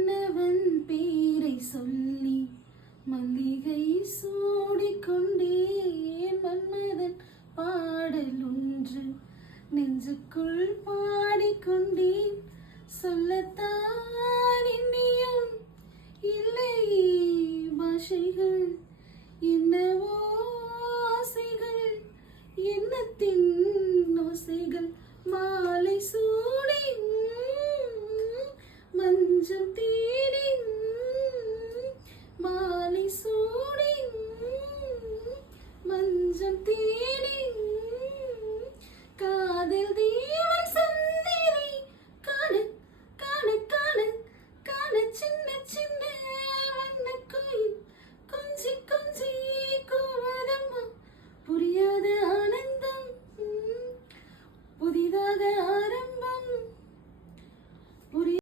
மன்னவன் பேரை சொல்லி மல்லிகை சூடிக்கொண்டேன். மன்மதன் பாடல் ஒன்று நெஞ்சுக்குள் பாடிக்கொண்டேன். சொல்லத்தான் இன்னியும் இல்லையே பாஷைகள், என்னவோ ஆசைகள், எண்ணத்தின் ஓசைகள். மாலை சூடி மஞ்சம்